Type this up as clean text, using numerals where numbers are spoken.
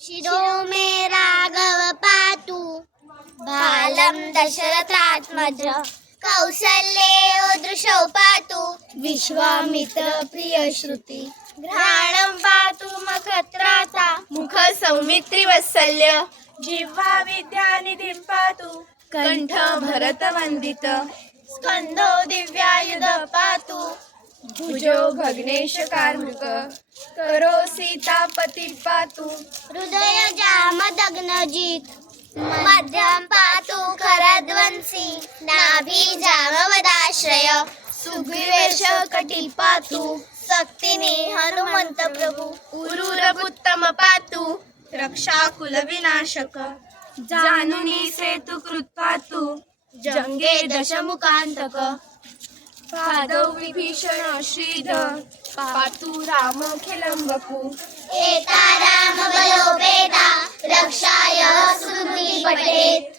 शिरो मे राघव पातु बालं दशरथात्मज कौसल्ये दृशौ पातु विश्वामित्र प्रिय श्रुति घ्राणं पातु मखत्राता मुख सौमित्री वत्सल्य जिह्वा विद्यानिधिं पातु कंठ भरत वंदित स्कंदो दिव्यायुध पातु भुजो भग्नेश कार्मुक करो सीतापती पातु हृदय जामदग्नजित मध्यम पातु खरध्वंसी नाभि जामवदाश्रय सुग्रीवेश कटी पातु शक्तिने हनुमंत प्रभु उरुरपुत्तम पातु रक्षाकुल विनाशक जानुनी सेतु कृत पातु जंगे दशमुखांतक पादौ विभीषण श्रीधर पातु रामखिलंबकु एता राम बलोपेता रक्षाय सुमती पटेत